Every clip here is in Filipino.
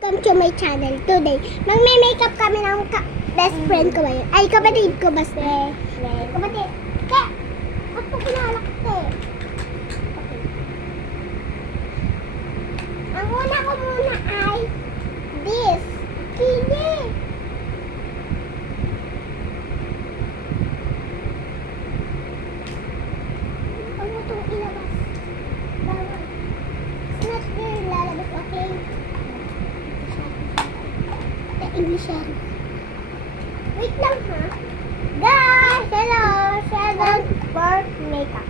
Welcome to my channel today. Magme-makeup kami ng best friend ko ngayon. Ay, kapatid ko basta. Kapatid. Kaya, ako pinalak ko eh. Okay. Ang una ko muna ay this. Kini. Huwag mo itong ilabas. Bawal. It's not there lalabas, okay? English yan. Wait lang ha. Guys! Hello! Shadow for makeup.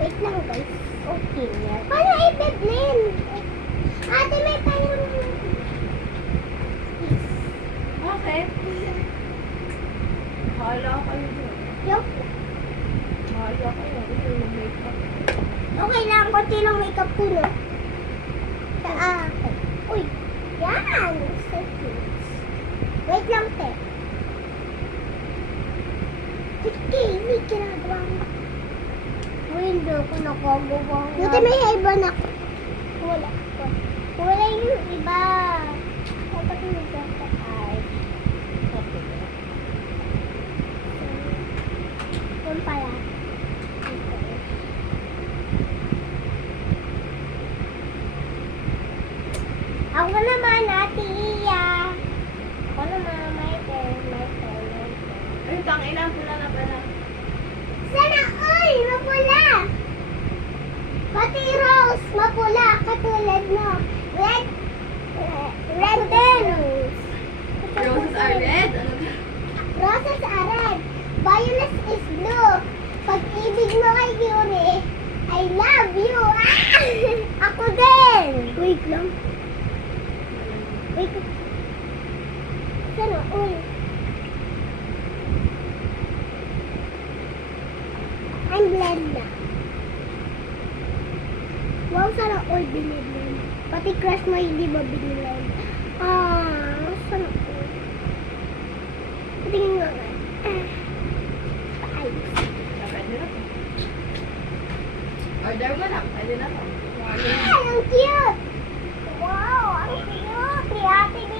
Wait lang guys. Okay. Paano i-blend? Ate, may tayong... Bakit? Bahala kayo doon. Yung... Bahala kayo. Ito yung makeup. Okay lang. Kunti lang makeup ko, no? Sa akin. Uy! Yan! So cute. Wait lang, te. Okay, may ginagawa mo. Hindi ko nakagawa. Buti may hairband ako. Wala. Wala yung iba. Dapat yung magkaka ay. Yung pala. Ako naman, Ate Iya. Ako naman, my turn. Ay, tangina. Pula na pala. Sana all mapula. Pati rose mapula katulad mo. Red din. Roses are red? Ano na? Roses are red. Violet is blue. Pag-ibig mo kay Yuri, I love you. Ah! Ako din. Wait lang. Wait. Sana all. I'm blend na. Wow, sana all biniblend. Pati crush mo hindi ba biniblend? Sana all. Patingin nga nga. Paayos. Pwede na to. Order mo na. Pwede na to. Ay, ang cute! Wow, ang cute! Ni Ate B!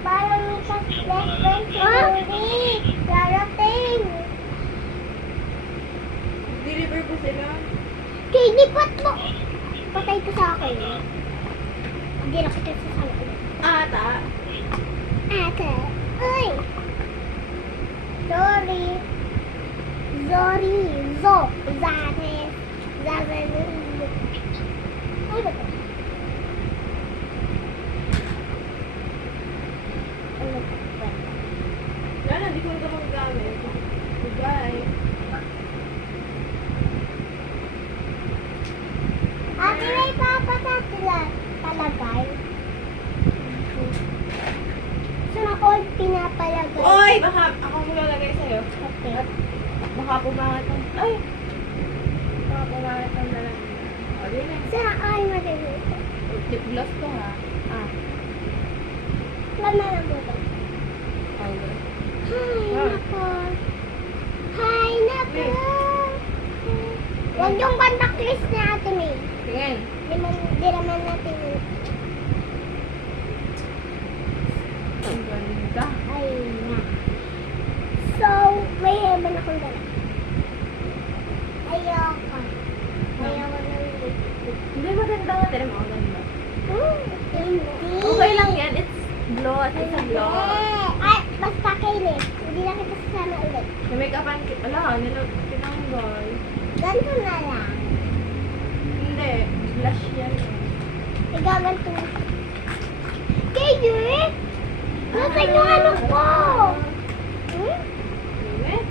Parang sa best friend si Rudy. Darating. Deliver ko sila. Okay, lipat mo. Patay ko sa akin. Hindi na kita sa salon. Ata. Ate. Uy! Sorry. Sorry. Zate. Ay, ba ito? Ano ba? Yan, hindi ko na magagamit. Goodbye. Ate, may papasatila palagay. So, na all pinapalagay. Oy! Baka ako maglalagay sa'yo. Okay. Baka pumangat ang... Ay! Baka pumangat ang dalang. O, di na. So, na all madali. Lip gloss to ha. Ah. Lama na mo ba? Okay. Hi, nako. Hi, nako. Huwag yung contact list na Ate May. Tingin. Di naman natin yun. Ang ganda. Ay, na. So, may heaven akong dala. Ayoko. Ayoko ng lipstick. Hindi maganda nga. Tignan mo, ang ganda. Hindi. Okay lang yan. It's gloss. It's a gloss. Ay, basta kainis. Hindi na kita sasama ulit. Na-make-upan kita. Ala, tinanggal. Ganito na lang. Hindi. Blush yan. Igaganto. Kayo eh? Nasa yung ano ko? Hmm? Limit.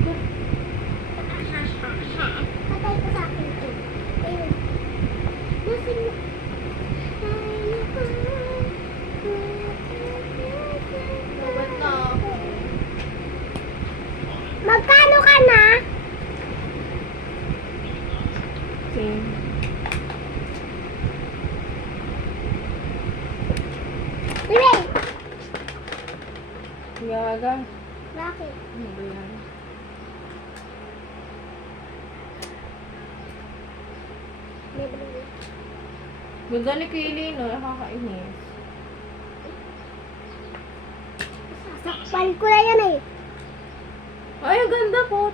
Patay ko sa akin ito. Ayun. Nasa yung... Ba't na ako? Magkano ka na? Same. Ray! Yaga. Bakit? Ano ba yan? May Ganda ni Kaylee, no? Nakakainis. Sasakpan ko na yan eh. Ay, ang ganda po.